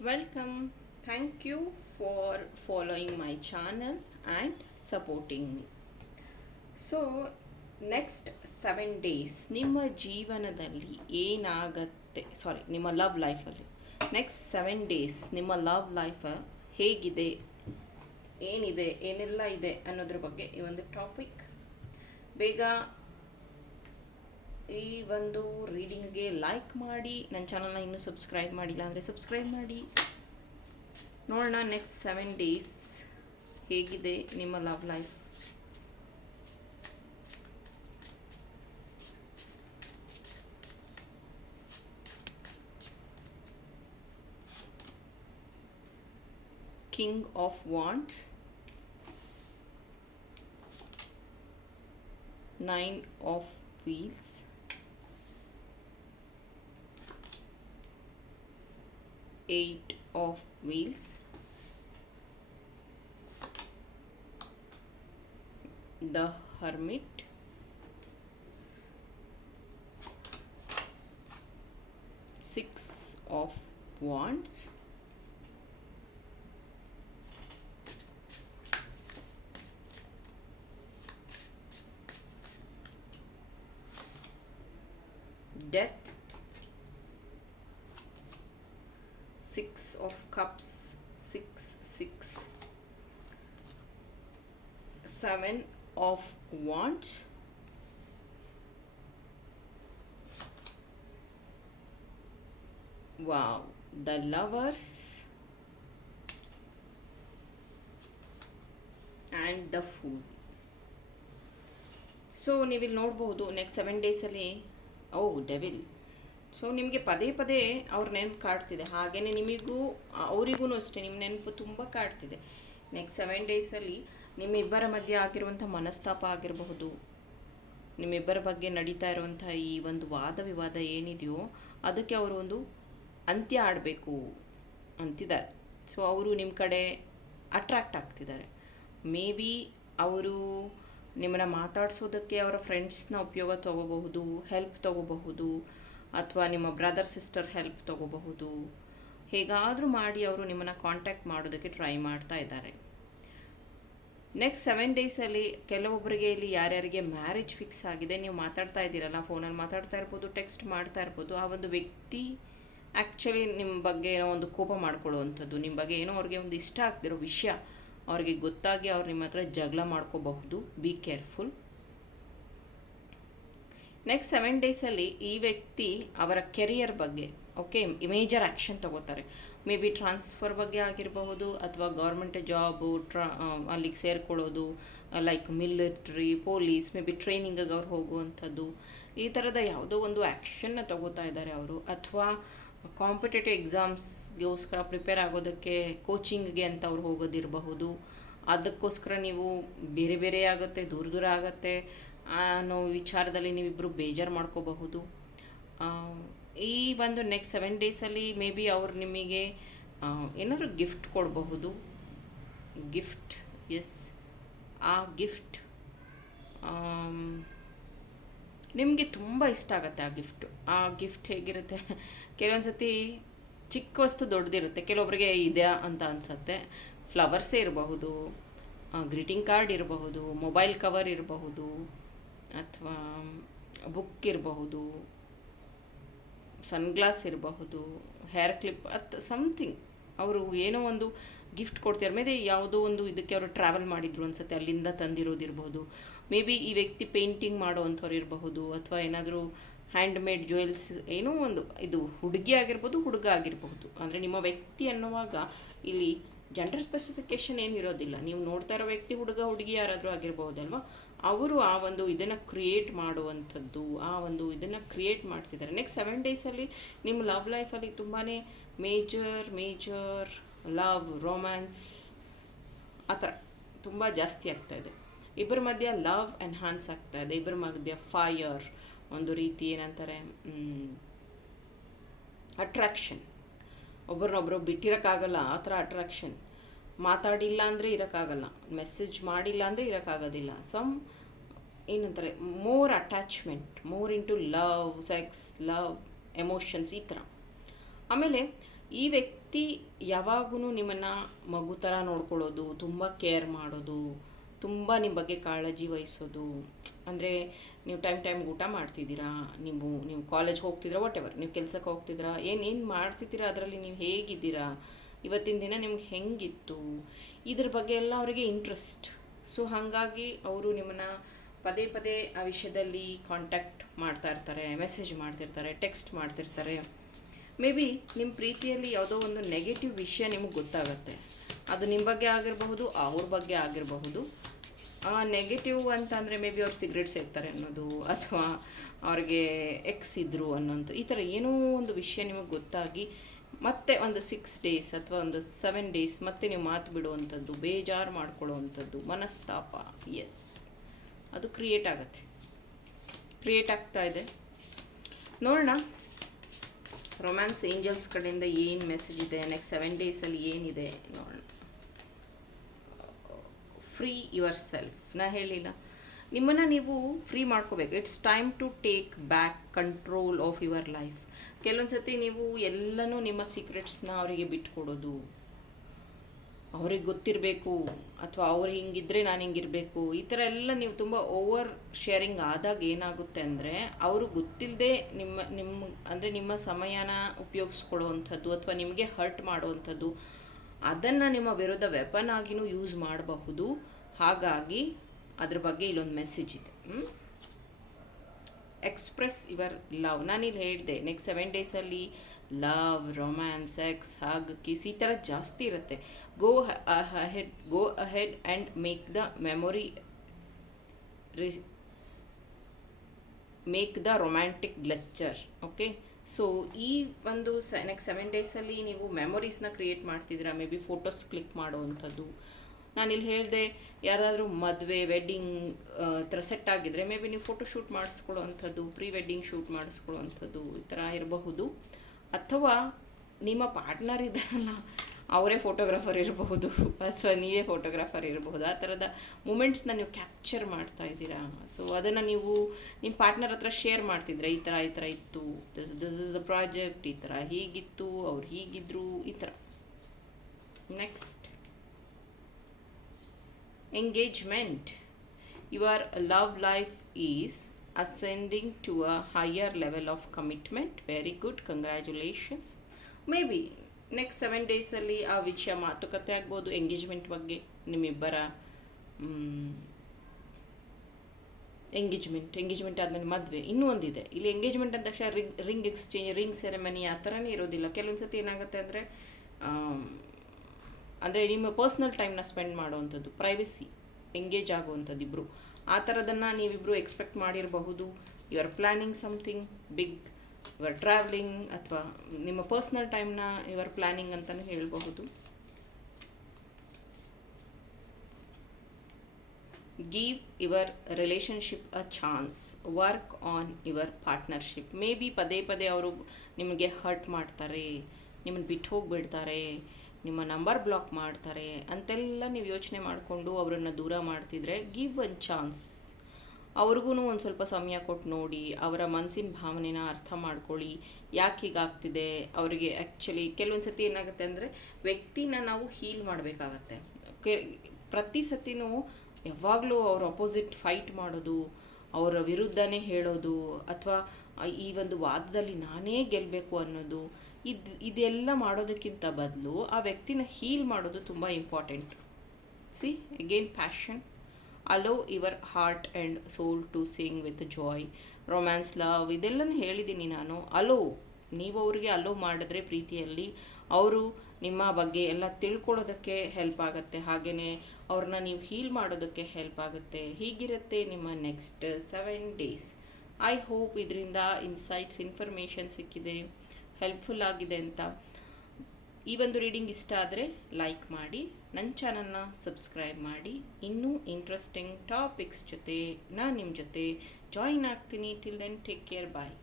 Welcome. Thank you for following my channel and supporting me. So next seven days ನಿಮ್ಮ ಜೀವನದಲ್ಲಿ ಏನಾಗತ್ತೆ? Sorry ನಿಮ್ಮ love ಲೈಫಲ್ಲಿ next seven days ನಿಮ್ಮ love life ಹೇಗಿದೆ? ಏನಿದೆ? ಏನೆಲ್ಲ ಇದೆ ಅನ್ನೋದ್ರ ಬಗ್ಗೆ ಈ ಒಂದು ಟಾಪಿಕ್ ಬೇಗ ಈ ಒಂದು ರೀಡಿಂಗ್ಗೆ ಲೈಕ್ ಮಾಡಿ ನನ್ನ ಚಾನಲ್ನ ಇನ್ನೂ ಸಬ್ಸ್ಕ್ರೈಬ್ ಮಾಡಿಲ್ಲ ಅಂದರೆ ಸಬ್ಸ್ಕ್ರೈಬ್ ಮಾಡಿ. ನೋಡೋಣ ನೆಕ್ಸ್ಟ್ ಸೆವೆನ್ ಡೇಸ್ ಹೇಗಿದೆ ನಿಮ್ಮ love life king of wands nine of wheels. Eight of wheels. The hermit. Six of wands. Death six of cups six six seven of wands wow the lovers and the fool so ನೀವಿಲ್ಲಿ ನೋಡ್ಬೋದು next seven ಡೇಸಲ್ಲಿ ಓ devil So ನಿಮಗೆ ಪದೇ ಪದೇ ಅವ್ರ ನೆನಪು ಕಾಡ್ತಿದೆ. ಹಾಗೆಯೇ ನಿಮಗೂ ಅವರಿಗೂ ಅಷ್ಟೇ ನಿಮ್ಮ ನೆನಪು ತುಂಬ ಕಾಡ್ತಿದೆ. ನೆಕ್ಸ್ಟ್ ಸೆವೆನ್ ಡೇಸಲ್ಲಿ ನಿಮ್ಮಿಬ್ಬರ ಮಧ್ಯೆ ಆಗಿರುವಂಥ ಮನಸ್ತಾಪ ಆಗಿರಬಹುದು, ನಿಮ್ಮಿಬ್ಬರ ಬಗ್ಗೆ ನಡೀತಾ ಇರುವಂಥ ಈ ಒಂದು ವಾದ ವಿವಾದ ಏನಿದೆಯೋ, ಅದಕ್ಕೆ ಅವರು ಒಂದು ಅಂತ್ಯ ಆಡಬೇಕು ಅಂತಿದ್ದಾರೆ. ಸೊ ಅವರು ನಿಮ್ಮ ಕಡೆ ಅಟ್ರ್ಯಾಕ್ಟ್ ಆಗ್ತಿದ್ದಾರೆ. ಮೇ ಬಿ ಅವರು ನಿಮ್ಮನ್ನು ಮಾತಾಡಿಸೋದಕ್ಕೆ ಅವರ ಫ್ರೆಂಡ್ಸ್ನ ಉಪಯೋಗ ತಗೋಬಹುದು ಹೆಲ್ಪ್ ತಗೋಬಹುದು ಅಥವಾ ನಿಮ್ಮ ಬ್ರದರ್ ಸಿಸ್ಟರ್ ಹೆಲ್ಪ್ ತಗೋಬಹುದು. ಹೇಗಾದರೂ ಮಾಡಿ ಅವರು ನಿಮ್ಮನ್ನು ಕಾಂಟ್ಯಾಕ್ಟ್ ಮಾಡೋದಕ್ಕೆ ಟ್ರೈ ಮಾಡ್ತಾ ಇದ್ದಾರೆ. ನೆಕ್ಸ್ಟ್ ಸೆವೆನ್ ಡೇಸಲ್ಲಿ ಕೆಲವೊಬ್ಬರಿಗೆ ಇಲ್ಲಿ ಯಾರ್ಯಾರಿಗೆ ಮ್ಯಾರೇಜ್ ಫಿಕ್ಸ್ ಆಗಿದೆ, ನೀವು ಮಾತಾಡ್ತಾ ಇದ್ದೀರಲ್ಲ ಫೋನಲ್ಲಿ ಮಾತಾಡ್ತಾ ಇರ್ಬೋದು ಟೆಕ್ಸ್ಟ್ ಮಾಡ್ತಾ ಇರ್ಬೋದು, ಆ ಒಂದು ವ್ಯಕ್ತಿ ಆ್ಯಕ್ಚುಲಿ ನಿಮ್ಮ ಬಗ್ಗೆ ಏನೋ ಒಂದು ಕೋಪ ಮಾಡ್ಕೊಳ್ಳುವಂಥದ್ದು, ನಿಮ್ಮ ಬಗ್ಗೆ ಏನೋ ಅವ್ರಿಗೆ ಒಂದು ಇಷ್ಟ ಆಗ್ತಿರೋ ವಿಷಯ ಅವ್ರಿಗೆ ಗೊತ್ತಾಗಿ ಅವ್ರು ನಿಮ್ಮ ಹತ್ರ ಜಗಳ ಮಾಡ್ಕೋಬಹುದು. ಬಿ ಕೇರ್ಫುಲ್ ನೆಕ್ಸ್ಟ್ ಸೆವೆನ್ ಡೇಸಲ್ಲಿ ಈ ವ್ಯಕ್ತಿ ಅವರ ಕೆರಿಯರ್ ಬಗ್ಗೆ ಓಕೆ ಮೇಜರ್ ಆ್ಯಕ್ಷನ್ ತಗೋತಾರೆ. ಮೇ ಬಿ ಟ್ರಾನ್ಸ್ಫರ್ ಬಗ್ಗೆ ಆಗಿರಬಹುದು, ಅಥವಾ ಗೌರ್ಮೆಂಟ್ ಜಾಬು ಟ್ರಾ ಅಲ್ಲಿಗೆ ಸೇರಿಕೊಳ್ಳೋದು like military police may be ಟ್ರೈನಿಂಗಿಗೆ ಅವ್ರು ಹೋಗುವಂಥದ್ದು. ಈ ಥರದ ಯಾವುದೋ ಒಂದು ಆ್ಯಕ್ಷನ್ನ ತಗೋತಾ ಇದ್ದಾರೆ ಅವರು. ಅಥವಾ ಕಾಂಪಿಟೇಟಿವ್ ಎಕ್ಸಾಮ್ಸ್ಗೋಸ್ಕರ ಪ್ರಿಪೇರ್ ಆಗೋದಕ್ಕೆ ಕೋಚಿಂಗ್ಗೆ ಅಂತ ಅವ್ರು ಹೋಗೋದಿರಬಹುದು. ಅದಕ್ಕೋಸ್ಕರ ನೀವು ಬೇರೆ ಬೇರೆ ಆಗುತ್ತೆ, ದೂರ ದೂರ ಆಗುತ್ತೆ. ಅನ್ನೋ ವಿಚಾರದಲ್ಲಿ ನೀವಿಬ್ಬರು ಬೇಜಾರು ಮಾಡ್ಕೋಬಹುದು. ಈ ಒಂದು ನೆಕ್ಸ್ಟ್ ಸೆವೆನ್ ಡೇಸಲ್ಲಿ ಮೇ ಬಿ ಅವ್ರು ನಿಮಗೆ ಏನಾದರೂ ಗಿಫ್ಟ್ ಕೊಡಬಹುದು. ಗಿಫ್ಟ್ ಎಸ್ ಆ ಗಿಫ್ಟ್ ನಿಮಗೆ ತುಂಬ ಇಷ್ಟ ಆಗುತ್ತೆ ಆ ಗಿಫ್ಟು ಆ ಗಿಫ್ಟ್ ಹೇಗಿರುತ್ತೆ? ಕೆಲವೊಂದು ಸತಿ ಚಿಕ್ಕ ವಸ್ತು ದೊಡ್ಡದಿರುತ್ತೆ. ಕೆಲವೊಬ್ಬರಿಗೆ ಇದೆ ಅಂತ ಅನಿಸುತ್ತೆ. ಫ್ಲವರ್ಸೇ ಇರಬಹುದು ಗ್ರೀಟಿಂಗ್ ಕಾರ್ಡ್ ಇರಬಹುದು ಮೊಬೈಲ್ ಕವರ್ ಇರಬಹುದು. ಅಥವಾ ಬುಕ್ ಇರಬಹುದು, ಸನ್ಗ್ಲಾಸ್ ಇರಬಹುದು, ಹೇರ್ ಕ್ಲಿಪ್, ಅತ್ ಸಮಥಿಂಗ್ ಅವರು ಏನೋ ಒಂದು ಗಿಫ್ಟ್ ಕೊಡ್ತಾರೆ ಮೇಲೆ ಯಾವುದೋ ಒಂದು ಇದಕ್ಕೆ ಅವರು ಟ್ರಾವೆಲ್ ಮಾಡಿದ್ರು ಅನ್ಸುತ್ತೆ, ಅಲ್ಲಿಂದ ತಂದಿರೋದಿರ್ಬೋದು ಮೇ ಬಿ ಈ ವ್ಯಕ್ತಿ ಪೇಂಟಿಂಗ್ ಮಾಡೋವಂಥವ್ರು ಇರಬಹುದು, ಅಥವಾ ಏನಾದರೂ ಹ್ಯಾಂಡ್ ಮೇಡ್ ಜ್ಯುವೆಲ್ಸ್ ಏನೋ ಒಂದು, ಇದು ಹುಡುಗಿ ಆಗಿರ್ಬೋದು ಹುಡುಗ ಆಗಿರಬಹುದು. ಅಂದರೆ ನಿಮ್ಮ ವ್ಯಕ್ತಿ ಅನ್ನುವಾಗ ಇಲ್ಲಿ ಜೆಂಡರ್ ಸ್ಪೆಸಿಫಿಕೇಶನ್ ಏನು ಇರೋದಿಲ್ಲ ನೀವು ನೋಡ್ತಾ ಇರೋ ವ್ಯಕ್ತಿ, ಹುಡುಗ, ಹುಡುಗಿ ಯಾರಾದರೂ ಆಗಿರ್ಬೋದಲ್ವ ಅವರು ಆ ಒಂದು ಇದನ್ನು ಕ್ರಿಯೇಟ್ ಮಾಡುವಂಥದ್ದು, ಆ ಒಂದು ಇದನ್ನು ಕ್ರಿಯೇಟ್ ಮಾಡ್ತಿದ್ದಾರೆ. ನೆಕ್ಸ್ಟ್ ಸೆವೆನ್ ಡೇಸಲ್ಲಿ ನಿಮ್ಮ ಲವ್ ಲೈಫಲ್ಲಿ ತುಂಬಾ ಮೇಜರ್ ಮೇಜರ್ ಲವ್ ರೊಮ್ಯಾನ್ಸ್ ಆ ಥರ ತುಂಬ ಜಾಸ್ತಿ ಆಗ್ತಾ ಇದೆ. ಇಬ್ಬರ ಮಧ್ಯೆ ಲವ್ ಎನ್ಹಾನ್ಸ್ ಆಗ್ತಾ ಇದೆ. ಇಬ್ಬರ ಮಧ್ಯೆ ಫೈಯರ್ ಒಂದು ರೀತಿ ಏನಂತಾರೆ ಅಟ್ರಾಕ್ಷನ್ ಒಬ್ಬರನ್ನೊಬ್ಬರು ಬಿಟ್ಟಿರೋಕ್ಕಾಗಲ್ಲ, ಆ ಥರ ಅಟ್ರಾಕ್ಷನ್ ಮಾತಾಡಿಲ್ಲ ಅಂದರೆ ಇರೋಕ್ಕಾಗಲ್ಲ ಮೆಸೇಜ್ ಮಾಡಿಲ್ಲ ಅಂದರೆ ಇರೋಕ್ಕಾಗೋದಿಲ್ಲ. ಸಮ್ ಏನಂತಾರೆ more attachment more into love sex love emotions ಈ ಥರ. ಆಮೇಲೆ ಈ ವ್ಯಕ್ತಿ ಯಾವಾಗೂ ನಿಮ್ಮನ್ನು ಮಗು ಥರ ನೋಡ್ಕೊಳ್ಳೋದು, ತುಂಬ ಕೇರ್ ಮಾಡೋದು, ತುಂಬ ನಿಮ್ಮ ಬಗ್ಗೆ ಕಾಳಜಿ ವಹಿಸೋದು. ಅಂದರೆ ನೀವು ಟೈಮ್ ಟೈಮ್ಗೆ ಊಟ ಮಾಡ್ತಿದ್ದೀರಾ, ನೀವು ನೀವು ಕಾಲೇಜ್ಗೆ ಹೋಗ್ತಿದ್ದೀರಾ ವಾಟ್ ಎವರ್ ನೀವು ಕೆಲಸಕ್ಕೆ ಹೋಗ್ತಿದ್ದೀರಾ ಏನೇನು ಏನು ಮಾಡ್ತಿದ್ದೀರಾ ಅದರಲ್ಲಿ ನೀವು ಹೇಗಿದ್ದೀರಾ, ಇವತ್ತಿನ ದಿನ ನಿಮ್ಗೆ ಹೆಂಗಿತ್ತು, ಇದ್ರ ಬಗ್ಗೆ ಎಲ್ಲ ಅವರಿಗೆ ಇಂಟ್ರೆಸ್ಟ್ ಸೊ ಹಾಗಾಗಿ ಅವರು ನಿಮ್ಮನ್ನು ಪದೇ ಪದೇ ಆ ವಿಷಯದಲ್ಲಿ ಕಾಂಟ್ಯಾಕ್ಟ್ ಮಾಡ್ತಾ ಇರ್ತಾರೆ ಮೆಸೇಜ್ ಮಾಡ್ತಿರ್ತಾರೆ ಟೆಕ್ಸ್ಟ್ ಮಾಡ್ತಿರ್ತಾರೆ ಮೇ ಬಿ ನಿಮ್ಮ ಪ್ರೀತಿಯಲ್ಲಿ ಯಾವುದೋ ಒಂದು ನೆಗೆಟಿವ್ ವಿಷಯ ನಿಮಗೆ ಗೊತ್ತಾಗುತ್ತೆ. ಅದು ನಿಮ್ಮ ಬಗ್ಗೆ ಆಗಿರಬಹುದು, ಅವ್ರ ಬಗ್ಗೆ ಆಗಿರಬಹುದು. ನೆಗೆಟಿವ್ ಅಂತಂದರೆ ಮೇ ಬಿ ಅವ್ರು ಸಿಗರೇಟ್ ಸೇರ್ತಾರೆ ಅನ್ನೋದು, ಅಥವಾ ಅವ್ರಿಗೆ ಎಕ್ಸ್ ಇದ್ದರು ಅನ್ನೋದು ಈ ಥರ ಏನೋ ಒಂದು ವಿಷಯ ನಿಮಗೆ ಗೊತ್ತಾಗಿ ಮತ್ತೆ ಒಂದು ಸಿಕ್ಸ್ ಡೇಸ್ ಅಥವಾ ಒಂದು ಸೆವೆನ್ ಡೇಸ್ ಮತ್ತೆ ನೀವು ಮಾತು ಬಿಡುವಂಥದ್ದು, ಬೇಜಾರು ಮಾಡ್ಕೊಳ್ಳುವಂಥದ್ದು, ಮನಸ್ತಾಪ ಎಸ್ ಅದು ಕ್ರಿಯೇಟ್ ಆಗುತ್ತೆ. ಕ್ರಿಯೇಟ್ ಆಗ್ತಾ ಇದೆ. ನೋಡೋಣ. ರೊಮ್ಯಾನ್ಸ್ ಏಂಜಲ್ಸ್ ಕಡೆಯಿಂದ ಏನು ಮೆಸೇಜ್ ಇದೆ? ನೆಕ್ಸ್ಟ್ ಸೆವೆನ್ ಡೇಸಲ್ಲಿ ಏನಿದೆ? ನೋಡೋಣ. ಫ್ರೀ ಯುವರ್ ಸೆಲ್ಫ್ ನಾ ಹೇಳಿಲ್ಲ ನಿಮ್ಮನ್ನು ನೀವು ಫ್ರೀ ಮಾಡ್ಕೋಬೇಕು. It's time to take back control of your life ಕೆಲವೊಂದು ಸತಿ ನೀವು ಎಲ್ಲನೂ ನಿಮ್ಮ ಸೀಕ್ರೆಟ್ಸ್ನ ಅವರಿಗೆ ಬಿಟ್ಕೊಡೋದು. ಅವ್ರಿಗೆ ಗೊತ್ತಿರಬೇಕು, ಅಥವಾ ಅವ್ರು ಹಿಂಗಿದ್ರೆ ನಾನು ಹಿಂಗಿರಬೇಕು. ಈ ಥರ ಎಲ್ಲ ನೀವು ತುಂಬ ಓವರ್ ಶೇರಿಂಗ್ ಆದಾಗ ಏನಾಗುತ್ತೆ ಅಂದರೆ, ಅವರು ಗೊತ್ತಿಲ್ಲದೆ ನಿಮ್ಮ ನಿಮ್ಮ ಅಂದರೆ ನಿಮ್ಮ ಸಮಯನ ಉಪಯೋಗಿಸ್ಕೊಳ್ಳುವಂಥದ್ದು ಅಥವಾ ನಿಮಗೆ ಹರ್ಟ್ ಮಾಡುವಂಥದ್ದು ಅದನ್ನು ನಿಮ್ಮ ವಿರುದ್ಧ ವೆಪನ್ ಆಗಿನೂ ಯೂಸ್ ಮಾಡಬಹುದು. ಹಾಗಾಗಿ ಅದ್ರ ಬಗ್ಗೆ ಇಲ್ಲೊಂದು ಮೆಸೇಜ್ ಇದೆ. ಎಕ್ಸ್ಪ್ರೆಸ್ ಯುವರ್ ಲವ್ ನಾನಿಲ್ಲಿ ಹೇಳಿದೆ ನೆಕ್ಸ್ಟ್ ಸೆವೆನ್ ಡೇಸಲ್ಲಿ love romance X hug kiss ಈ ಥರ ಜಾಸ್ತಿ ಇರುತ್ತೆ. Go ahead go ahead and make the memory make the romantic gesture okay so ಈ ಒಂದು ಸ ನೆಕ್ಸ್ಟ್ ಸೆವೆನ್ ಡೇಸಲ್ಲಿ ನೀವು ಮೆಮೊರೀಸ್ನ ಕ್ರಿಯೇಟ್ ಮಾಡ್ತಿದ್ದೀರಾ? ಮೇ ಬಿ ಫೋಟೋಸ್ ಕ್ಲಿಕ್ ಮಾಡುವಂಥದ್ದು ನಾನಿಲ್ಲಿ ಹೇಳಿದೆ, ಯಾರಾದರೂ ಮದುವೆ ವೆಡ್ಡಿಂಗ್ ಥರ ಸೆಟ್ ಆಗಿದ್ದರೆ ಮೇ ಬಿ ನೀವು ಫೋಟೋ ಶೂಟ್ ಮಾಡಿಸ್ಕೊಳ್ಳೋ ಅಂಥದ್ದು ಪ್ರೀ ವೆಡ್ಡಿಂಗ್ ಶೂಟ್ ಮಾಡಿಸ್ಕೊಳ್ಳೋ ಈ ಥರ ಇರಬಹುದು. ಅಥವಾ ನಿಮ್ಮ ಪಾರ್ಟ್ನರ್ ಇದ್ದಾರಲ್ಲ ಅವರೇ ಫೋಟೋಗ್ರಾಫರ್ ಇರಬಹುದು, ಅಥವಾ ನೀವೇ ಫೋಟೋಗ್ರಾಫರ್ ಇರಬಹುದು. ಆ ಥರದ ಮೂಮೆಂಟ್ಸ್ನ ನೀವು ಕ್ಯಾಪ್ಚರ್ ಮಾಡ್ತಾ ಇದ್ದೀರಾ? ಸೊ ಅದನ್ನು ನೀವು ನಿಮ್ಮ ಪಾರ್ಟ್ನರ್ ಹತ್ರ ಶೇರ್ ಮಾಡ್ತಿದ್ರೆ, ಈ ಥರ ಈ ಥರ ಇತ್ತು this this is the project ಈ ಥರ ಹೀಗಿತ್ತು, ಅವ್ರು ಹೀಗಿದ್ರು, ಈ ಥರ next engagement your love life is ascending to a higher level of commitment. Very good. Congratulations. May be next seven ಡೇಸಲ್ಲಿ ಆ ವಿಷಯ ಮಾತುಕತೆ ಆಗ್ಬೋದು ಎಂಗೇಜ್ಮೆಂಟ್ ಬಗ್ಗೆ ನಿಮ್ಮಿಬ್ಬರ ಎಂಗೇಜ್ಮೆಂಟ್ ಎಂಗೇಜ್ಮೆಂಟ್ ಆದಮೇಲೆ ಮದುವೆ, ಇನ್ನೂ ಒಂದಿದೆ. ಇಲ್ಲಿ ಎಂಗೇಜ್ಮೆಂಟ್ ಅಂದ ತಕ್ಷಣ ring ring exchange ring ceremony ಆ ಥರನೇ ಇರೋದಿಲ್ಲ. ಕೆಲವೊಂದು ಸತಿ ಏನಾಗುತ್ತೆ ಅಂದರೆ ಅಂದರೆ ನಿಮ್ಮ ಪರ್ಸ್ನಲ್ ಟೈಮ್ನ ಸ್ಪೆಂಡ್ ಮಾಡುವಂಥದ್ದು ಪ್ರೈವಸಿ ಎಂಗೇಜ್ ಆಗುವಂಥದ್ದು ಇಬ್ಬರು ಆ ಥರದನ್ನು ನೀವಿಬ್ಬರು ಎಕ್ಸ್ಪೆಕ್ಟ್ ಮಾಡಿರಬಹುದು. You are planning something big you are travelling ಅಥವಾ ನಿಮ್ಮ ಪರ್ಸ್ನಲ್ ಟೈಮ್ನ ಯು ಆರ್ ಪ್ಲ್ಯಾನಿಂಗ್ ಅಂತಲೂ ಹೇಳಬಹುದು. Give your relationship a chance work on your partnership may be ಪದೇ ಪದೇ ಅವರು ನಿಮಗೆ ಹರ್ಟ್ ಮಾಡ್ತಾರೆ ನಿಮ್ಮನ್ನು ಬಿಟ್ಟು ಹೋಗಿಬಿಡ್ತಾರೆ, ನಿಮ್ಮ ನಂಬರ್ ಬ್ಲಾಕ್ ಮಾಡ್ತಾರೆ, ಅಂತೆಲ್ಲ ನೀವು ಯೋಚನೆ ಮಾಡಿಕೊಂಡು ಅವರನ್ನು ದೂರ ಮಾಡ್ತಿದ್ರೆ ಗಿವ್ ಒನ್ ಚಾನ್ಸ್ ಅವ್ರಿಗೂ ಒಂದು ಸ್ವಲ್ಪ ಸಮಯ ಕೊಟ್ಟು ನೋಡಿ, ಅವರ ಮನಸ್ಸಿನ ಭಾವನೆನ ಅರ್ಥ ಮಾಡ್ಕೊಳ್ಳಿ. ಯಾಕೆ ಹೀಗಾಗ್ತಿದೆ? ಅವರಿಗೆ ಆ್ಯಕ್ಚುಲಿ ಕೆಲವೊಂದು ಸತಿ ಏನಾಗುತ್ತೆ ಅಂದರೆ, ವ್ಯಕ್ತಿನ ನಾವು ಹೀಲ್ ಮಾಡಬೇಕಾಗತ್ತೆ. ಪ್ರತಿ ಸತಿನೂ ಯಾವಾಗಲೂ ಅವ್ರ ಅಪೋಸಿಟ್ ಫೈಟ್ ಮಾಡೋದು, ಅವರ ವಿರುದ್ಧನೇ ಹೇಳೋದು, ಅಥವಾ ಈ ಒಂದು ವಾದದಲ್ಲಿ ನಾನೇ ಗೆಲ್ಲಬೇಕು ಅನ್ನೋದು, ಇದು, ಇದೆಲ್ಲ ಮಾಡೋದಕ್ಕಿಂತ ಬದಲು ಆ ವ್ಯಕ್ತಿನ ಹೀಲ್ ಮಾಡೋದು ತುಂಬ important see again passion allow your heart and soul to sing with joy romance love ಇದೆಲ್ಲನೂ ಹೇಳಿದ್ದೀನಿ ನಾನು. ಅಲೋ ನೀವು ಅವರಿಗೆ ಅಲೋ ಮಾಡಿದ್ರೆ ಪ್ರೀತಿಯಲ್ಲಿ, ಅವರು ನಿಮ್ಮ ಬಗ್ಗೆ ಎಲ್ಲ ತಿಳ್ಕೊಳ್ಳೋದಕ್ಕೆ ಹೆಲ್ಪ್ ಆಗುತ್ತೆ. ಹಾಗೆಯೇ ಅವ್ರನ್ನ ನೀವು ಹೀಲ್ ಮಾಡೋದಕ್ಕೆ ಹೆಲ್ಪ್ ಆಗುತ್ತೆ. ಹೀಗಿರುತ್ತೆ ನಿಮ್ಮ next seven days I hope ಇದರಿಂದ ಇನ್ಸೈಟ್ಸ್ ಇನ್ಫಾರ್ಮೇಷನ್ ಸಿಕ್ಕಿದೆ. ಹೆಲ್ಪ್ಫುಲ್ ಆಗಿದೆ ಅಂತ. ಈ ಒಂದು ರೀಡಿಂಗ್ ಇಷ್ಟ ಆದರೆ ಲೈಕ್ ಮಾಡಿ ನನ್ನ ಚಾನಲ್ನ ಸಬ್ಸ್ಕ್ರೈಬ್ ಮಾಡಿ. ಇನ್ನೂ ಇಂಟ್ರೆಸ್ಟಿಂಗ್ ಟಾಪಿಕ್ಸ್ ಜೊತೆ ನಾನು ನಿಮ್ಮ ಜೊತೆ ಜಾಯಿನ್ ಆಗ್ತೀನಿ. Till then take care bye